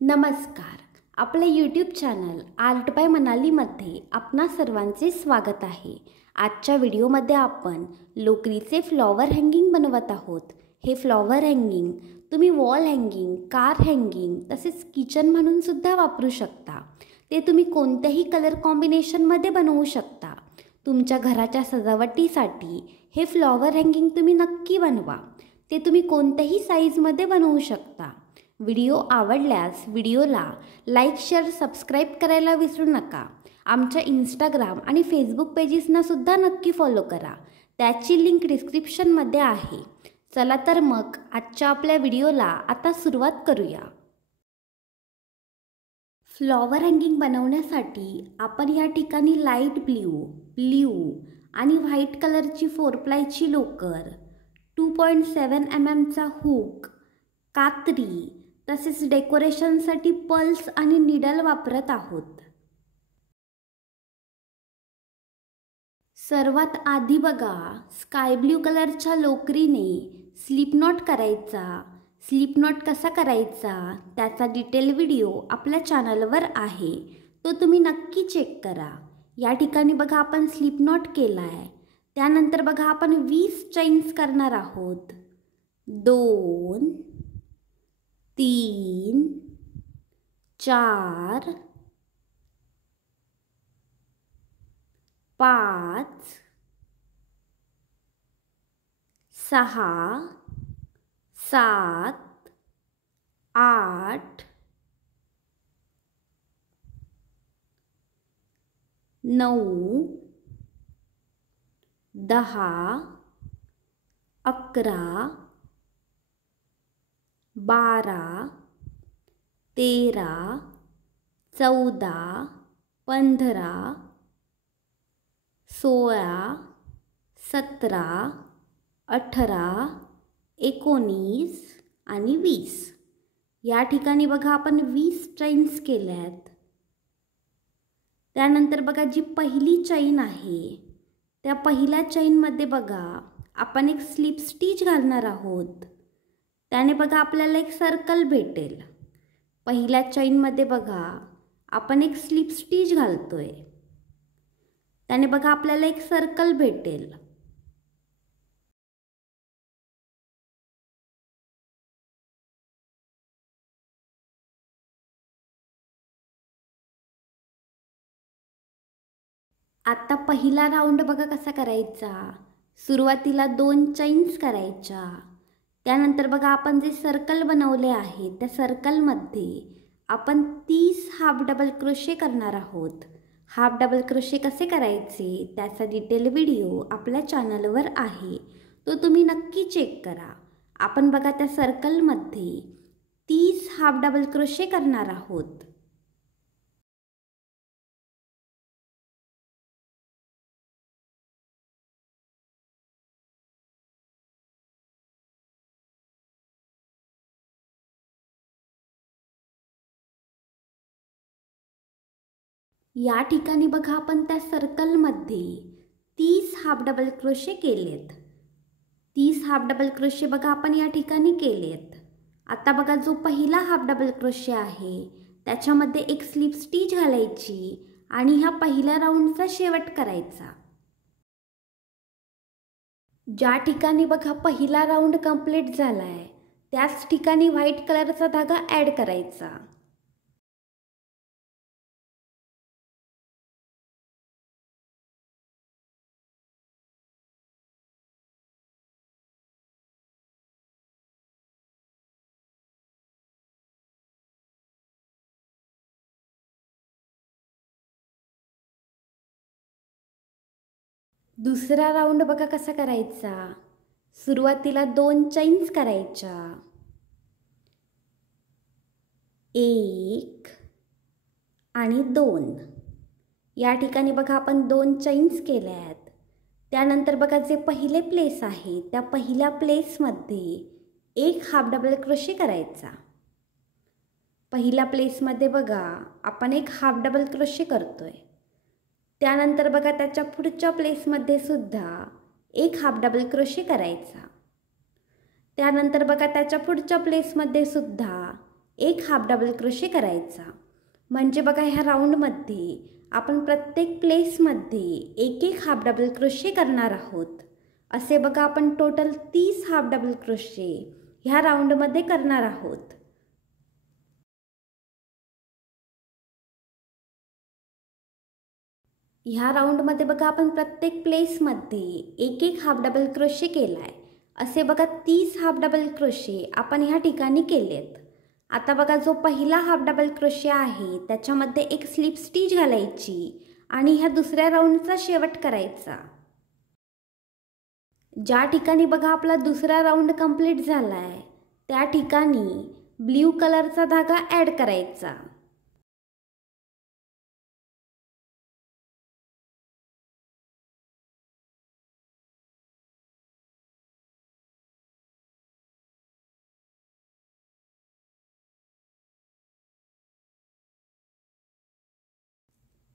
नमस्कार. आपले YouTube channel art bye मनालीमध्ये आपणा सर्वांचे स्वागत आहे. आजच्या व्हिडिओमध्ये आपण लोकरीचे फ्लॉवर हँगिंग बनवत आहोत. हे फ्लॉवर हँगिंग तुम्ही वॉल हँगिंग, कार हँगिंग तसेच किचन म्हणून सुद्धा वापरू शकता. ते तुम्ही कोणत्याही कलर कॉम्बिनेशनमध्ये बनवू शकता. तुमच्या घराच्या सजावटीसाठी हे फ्लॉवर हँगिंग तुम्ही नक्की बनवा. ते तुम्ही कोणत्याही साईजमध्ये बनवू शकता. व्हिडिओ आवडल्यास व्हिडिओला लाईक, शेअर, सबस्क्राईब करायला विसरू नका. आमच्या इंस्टाग्राम आणि फेसबुक पेजेसना सुद्धा नक्की फॉलो करा. त्याची लिंक डिस्क्रिप्शनमध्ये आहे. चला तर मग आजच्या आपल्या व्हिडिओला आता सुरुवात करूया. फ्लॉवर हँगिंग बनवण्यासाठी आपण या ठिकाणी लाईट ब्ल्यू आणि व्हाईट कलरची 4प्लायची लोकर, 2.7 mm हुक, कात्री तसेच डेकोरेशनसाठी पल्स आणि निडल वापरत आहोत. सर्वात आधी बघा, स्काय ब्ल्यू कलरच्या लोकरीने स्लिप नॉट करायचा. स्लिप नॉट कसा करायचा त्याचा डिटेल व्हिडिओ आपल्या चॅनलवर आहे, तो तुम्ही नक्की चेक करा. या ठिकाणी बघा आपण स्लिप नॉट केला आहे. त्यानंतर बघा आपण 20 चैन्स करणार आहोत. 2 3 4 5 6 7 8 9 10 11 12 13 14 15 16 17 18 19 आणि 20. या ठिकाणी बघा आपण 20 चैन्स केल्यात. त्यानंतर बघा जी पहिली चैन आहे त्या पहिल्या चैनमध्ये बघा आपण एक स्लिप स्टिच घालणार आहोत. त्याने बघा आपल्याला एक सर्कल भेटेल. पहिल्या चैनमध्ये बघा आपण एक स्लिप स्टिच घालतोय. त्याने बघा आपल्याला एक सर्कल भेटेल. आता पहिला राऊंड बघा कसा करायचा. सुरुवातीला 2 चैन्स करायच्या. त्यानंतर बघा आपण जे सर्कल बनवले आहे त्या सर्कलमध्ये आपण 30 हाफ डबल क्रोशे करणार आहोत. हाफ डबल क्रोशे कसे करायचे त्याचा डिटेल व्हिडिओ आपल्या चॅनलवर आहे, तो तुम्ही नक्की चेक करा. आपण बघा त्या सर्कलमध्ये 30 हाफ डबल क्रोशे करणार आहोत. या ठिकाणी बघा आपण त्या सर्कलमध्ये 30 हाफ डबल क्रोशे केलेत. 30 हाफ डबल क्रोशे बघा आपण या ठिकाणी केलेत. आता बघा जो पहिला हाफ डबल क्रोशे आहे त्याच्यामध्ये एक स्लिप स्टिच घालायची आणि ह्या पहिल्या राऊंडचा शेवट करायचा. ज्या ठिकाणी बघा पहिला राऊंड कंप्लीट झाला आहे त्याच ठिकाणी व्हाईट कलरचा धागा ॲड करायचा. दुसरा राऊंड बघा कसा करायचा. सुरुवातीला 2 चैन्स करायच्या. 1 आणि 2. या ठिकाणी बघा आपण 2 चैन्स केल्यात. त्यानंतर बघा जे पहिले प्लेस आहे त्या पहिल्या प्लेसमध्ये एक हाफ डबल क्रोशे करायचा. पहिल्या प्लेसमध्ये बघा आपण एक हाफ डबल क्रोशे करतोय. त्यानंतर बघा त्याच्या पुढच्या प्लेसमध्ये सुद्धा एक हाफ डबल क्रोशे करायचा. त्यानंतर बघा त्याच्या पुढच्या प्लेसमध्ये सुद्धा एक हाफ डबल क्रोशे करायचा। म्हणजे बघा ह्या राऊंडमध्ये आपण प्रत्येक प्लेसमध्ये एक एक हाफ डबल क्रोशे करणार आहोत। असे बघा आपण टोटल 30 हाफ डबल क्रोशे ह्या राऊंडमध्ये करणार आहोत। ह्या राऊंडमध्ये बघा आपण प्रत्येक प्लेसमध्ये एक एक हाफ डबल क्रोशे केलाय। असे बघा 30 हाफ डबल क्रोशे आपण ह्या ठिकाणी केलेत। आता बघा जो पहिला हाफ डबल क्रोशे आहे त्याच्यामध्ये एक स्लिप स्टिच घालायची आणि ह्या दुसऱ्या राऊंडचा शेवट करायचा। ज्या ठिकाणी बघा आपला दुसरा राऊंड कंप्लीट झालाय त्या ठिकाणी ब्ल्यू कलरचा धागा ॲड करायचा।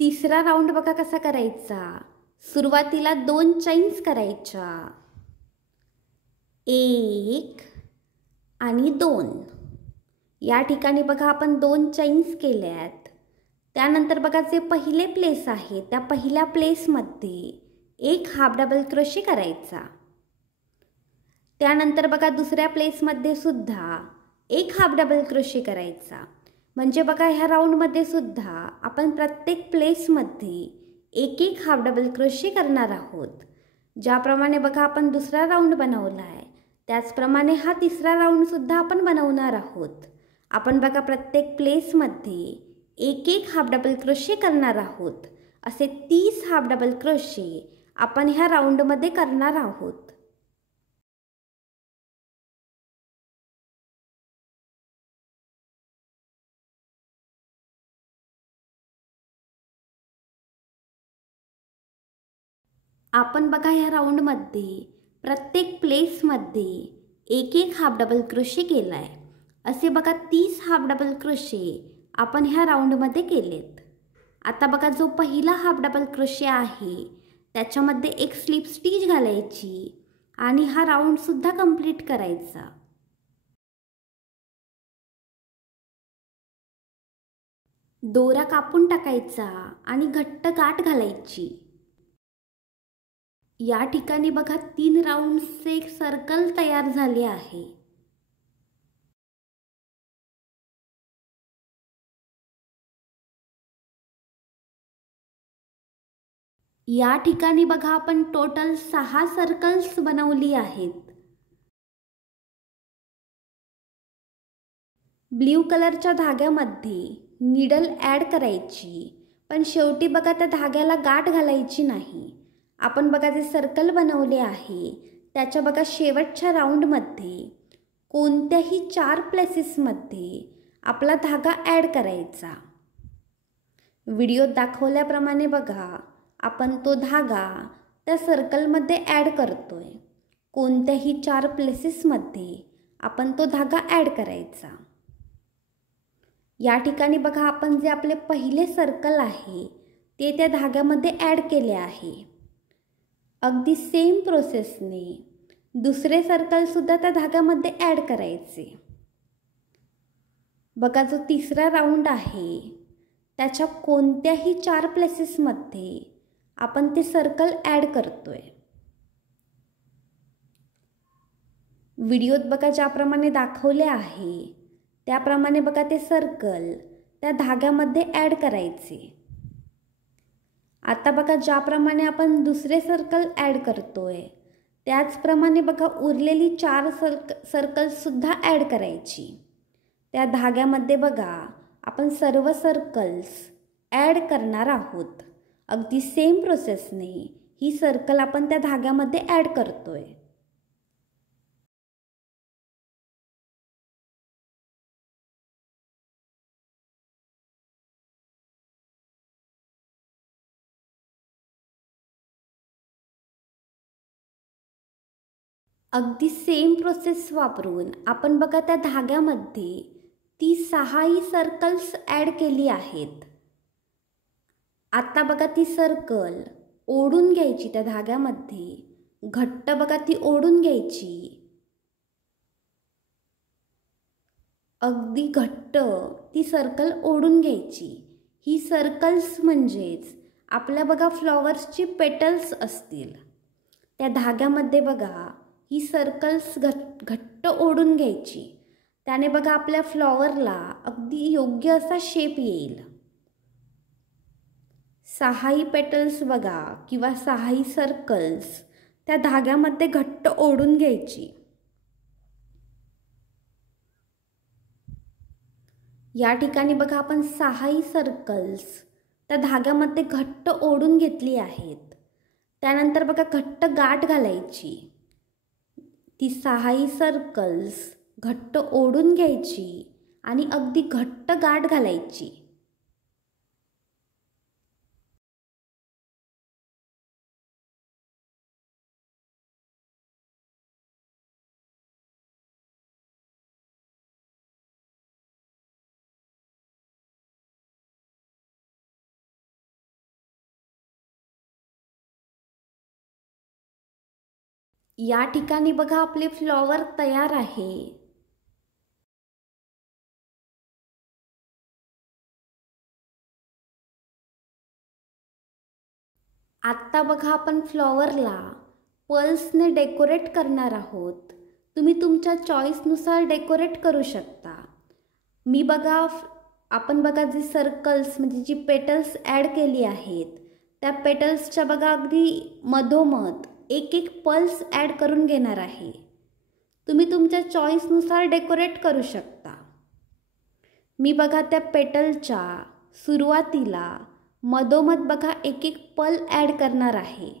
तिसरा राऊंड बघा कसा करायचा। सुरुवातीला 2 चैन्स करायच्या, 1 आणि 2। या ठिकाणी बघा आपण 2 चैन्स केल्यात। त्यानंतर बघा जे पहिले प्लेस आहे त्या पहिल्या प्लेसमध्ये एक हाफ डबल क्रोशे करायचा। त्यानंतर बघा दुसऱ्या प्लेसमध्ये सुद्धा एक हाफ डबल क्रोशे करायचा। म्हणजे बघा ह्या राऊंडमध्ये सुद्धा आपण प्रत्येक प्लेसमध्ये एक एक हाफ डबल क्रोशे करणार आहोत। ज्याप्रमाणे बघा आपण दुसरा राऊंड बनवला आहे त्याचप्रमाणे हा तिसरा राऊंडसुद्धा आपण बनवणार आहोत। आपण बघा प्रत्येक प्लेसमध्ये एक एक हाफ डबल क्रोशे करणार आहोत। असे 30 हाफ डबल क्रोशे आपण ह्या राऊंडमध्ये करणार आहोत। आपण बघा ह्या राऊंडमध्ये प्रत्येक प्लेसमध्ये एक एक हाफ डबल क्रोशे केलाय। असे बघा 30 हाफ डबल क्रोशे आपण ह्या राऊंडमध्ये केलेत। आता बघा जो पहिला हाफ डबल क्रोशे आहे त्याच्यामध्ये एक स्लिप स्टिच घालायची आणि हा राऊंडसुद्धा कंप्लीट करायचा। दोरा कापून टाकायचा आणि घट्ट गाठ घालायची। या ठिकाणी बघा 3 राऊंड्सचे एक सर्कल तयार झाले आहे। या ठिकाणी बघा आपण टोटल 6 सर्कल्स बनवली आहेत। ब्ल्यू कलरच्या धाग्यामध्ये नीडल ॲड करायची, पण शेवटी बघा त्या धाग्याला गाठ घालायची नाही। आपण बघा जे सर्कल बनवले आहे त्याच्या बघा शेवटच्या राऊंडमध्ये कोणत्याही 4 प्लेसेसमध्ये आपला धागा ॲड करायचा। व्हिडिओत दाखवल्याप्रमाणे बघा आपण तो धागा त्या सर्कलमध्ये ॲड करतोय। कोणत्याही 4 प्लेसेसमध्ये आपण तो धागा ॲड करायचा। या ठिकाणी बघा आपण जे आपले पहिले सर्कल आहे ते त्या धाग्यामध्ये ॲड केले आहे। अगदी सेम प्रोसेसने दुसरे सर्कलसुद्धा त्या धाग्यामध्ये ॲड करायचे। बघा जो तिसरा राऊंड आहे त्याच्या कोणत्याही 4 प्लेसेसमध्ये आपण ते सर्कल ॲड करतोय। व्हिडिओत बघा ज्याप्रमाणे दाखवले आहे त्याप्रमाणे बघा ते सर्कल त्या धाग्यामध्ये ॲड करायचे। आता बघा ज्याप्रमाणे आपण दुसरे सर्कल ॲड करतोय त्याचप्रमाणे बघा उरलेली 4 सर्कल्ससुद्धा ॲड करायची। त्या धाग्यामध्ये बघा आपण सर्व सर्कल्स ॲड करणार आहोत। अगदी सेम प्रोसेसने ही सर्कल आपण त्या धाग्यामध्ये ॲड करतोय। अगदी सेम प्रोसेस वापरून आपण बघा त्या धाग्यामध्ये ती 6ही सर्कल्स ॲड केली आहेत। आता बघा ती सर्कल ओढून घ्यायची त्या धाग्यामध्ये, घट्ट बघा ती ओढून घ्यायची। अगदी घट्ट ती सर्कल ओढून घ्यायची. ही सर्कल्स म्हणजेच आपल्या बघा फ्लॉवर्सची पेटल्स असतील. त्या धाग्यामध्ये बघा ही सर्कल्स घट्ट ओढून घ्यायची. त्याने बघा आपल्या फ्लॉवरला अगदी योग्य असा शेप येईल. 6 पेटल्स बघा किंवा 6 सर्कल्स त्या धाग्यामध्ये घट्ट ओढून घ्यायची. या ठिकाणी बघा आपण 6 सर्कल्स त्या धाग्यामध्ये घट्ट ओढून घेतली आहेत. त्यानंतर बघा घट्ट गाठ घालायची. ती 6 सर्कल्स घट्ट ओढून घ्यायची आणि अगदी घट्ट गाठ घालायची. या ठिकाणी बघा आपले फ्लॉवर तयार आहे. आत्ता बघा आपण फ्लॉवरला पर्ल्सने डेकोरेट करणार आहोत. तुम्ही तुमच्या चॉईसनुसार डेकोरेट करू शकता. मी बघा आपण बघा जी सर्कल्स म्हणजे जी पेटल्स ॲड केली आहेत त्या पेटल्सच्या बघा अगदी मधोमध एक पल्स ॲड करून घेणार आहे. तुम्ही तुमच्या चॉईसनुसार डेकोरेट करू शकता. मी बघा त्या पेटलच्या सुरुवातीला मधोमध बघा एक पल ॲड करणार आहे.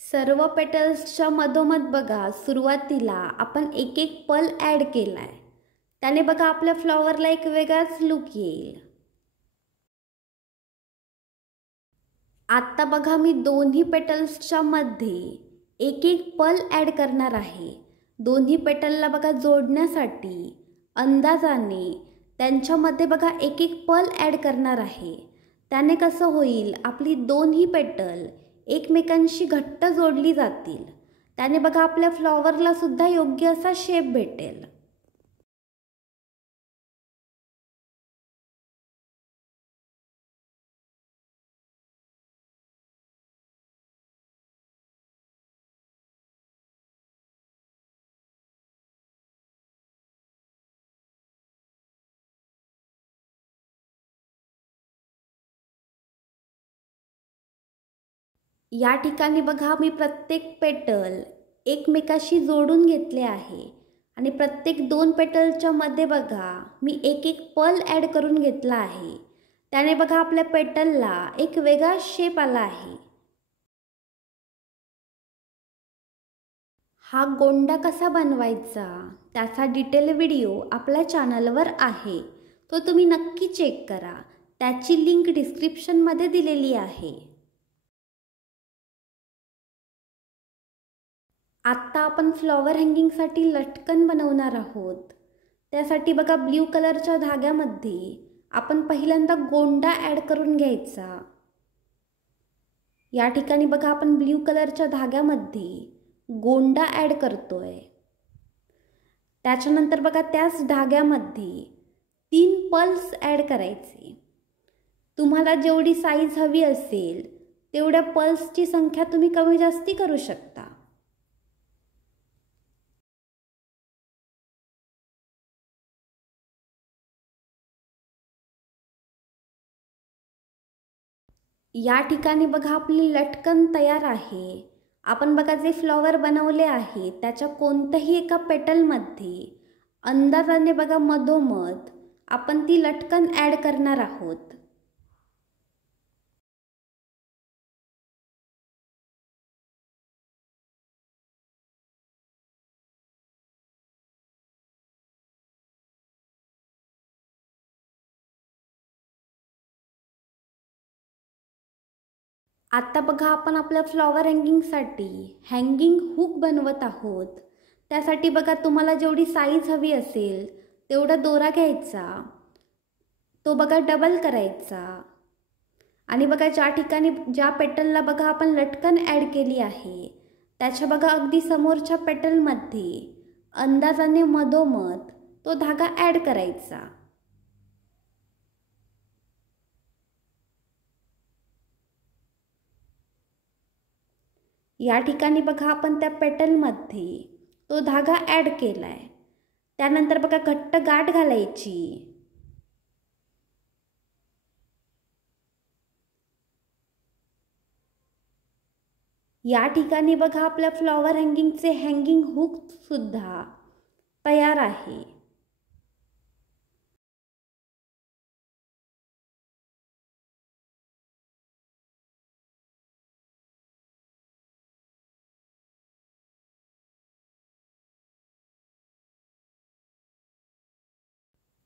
सर्व पेटल्सच्या मधोमध बघा सुरुवातीला आपण एक पल ॲड केला आहे. त्याने बघा आपल्या फ्लॉवरला एक वेगळाच लुक येईल. आत्ता बघा मी दोन्ही पेटल्सच्या मध्ये एक पल ॲड करणार आहे. दोन्ही पेटलला बघा जोडण्यासाठी अंदाजाने त्यांच्यामध्ये बघा एक पल ॲड करणार आहे. त्याने कसं होईल आपली दोन्ही पेटल एकमेकांशी घट्ट जोडली जातील. त्याने बघा आपल्या फ्लॉवरला सुद्धा योग्य असा शेप भेटेल. या ठिकाणी बघा मी प्रत्येक पेटल एकमेकाशी जोडून घेतले आहे आणि प्रत्येक 2 पेटलच्या मध्ये बघा मी एक पल ॲड करून घेतला आहे. त्याने बघा आपल्या पेटलला एक वेगळा शेप आला आहे. हा गोंडा कसा बनवायचा त्याचा डिटेल व्हिडिओ आपल्या चॅनलवर आहे. तो तुम्ही नक्की चेक करा. त्याची लिंक डिस्क्रिप्शनमध्ये दिलेली आहे. आत्ता आपण फ्लॉवर हँगिंगसाठी लटकन बनवणार आहोत. त्यासाठी बघा ब्ल्यू कलरच्या धाग्यामध्ये आपण पहिल्यांदा गोंडा ॲड करून घ्यायचा. या ठिकाणी बघा आपण ब्ल्यू कलरच्या धाग्यामध्ये गोंडा ॲड करतोय. त्याच्यानंतर बघा त्याच धाग्यामध्ये 3 पल्स ॲड करायचे. तुम्हाला जेवढी साईज हवी असेल तेवढ्या पल्सची संख्या तुम्ही कमी जास्ती करू शकता. या ठिकाणी बघा आपली लटकन तयार आहे. आपण बघा जे फ्लॉवर बनवले आहे त्याच्या कोणत्याही एका पेटलमध्ये अंदाजाने बघा मधोमध आपण ती लटकन ॲड करणार आहोत. आता बघा आपण आपल्या फ्लॉवर हँगिंगसाठी हँगिंग हुक बनवत आहोत. त्यासाठी बघा तुम्हाला जेवढी साईज हवी असेल तेवढा दोरा घ्यायचा, तो बघा डबल करायचा आणि बघा ज्या पेटलला बघा आपण लटकन ॲड केली आहे त्याच्या बघा अगदी समोरच्या पेटलमध्ये अंदाजाने मधोमध तो धागा ॲड करायचा. या ठिकाणी बघा आपण त्या पेटलमध्ये तो धागा ॲड केलाय. त्यानंतर बघा घट्ट गाठ घालायची. या ठिकाणी बघा आपल्या फ्लॉवर हँगिंगचे हँगिंग हुक सुद्धा तयार आहे.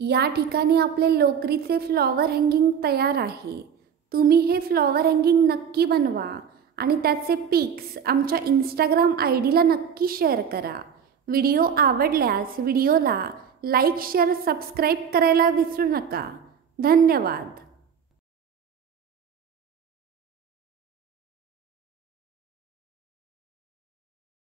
या ठिकाणी आपले लोकरीचे फ्लॉवर हँगिंग तयार आहे. तुम्ही हे फ्लॉवर हँगिंग नक्की बनवा आणि त्याचे पिक्स आमच्या इंस्टाग्राम ID ला नक्की शेअर करा. व्हिडिओ आवडल्यास व्हिडिओला लाईक, शेअर, सबस्क्राईब करायला विसरू नका. धन्यवाद.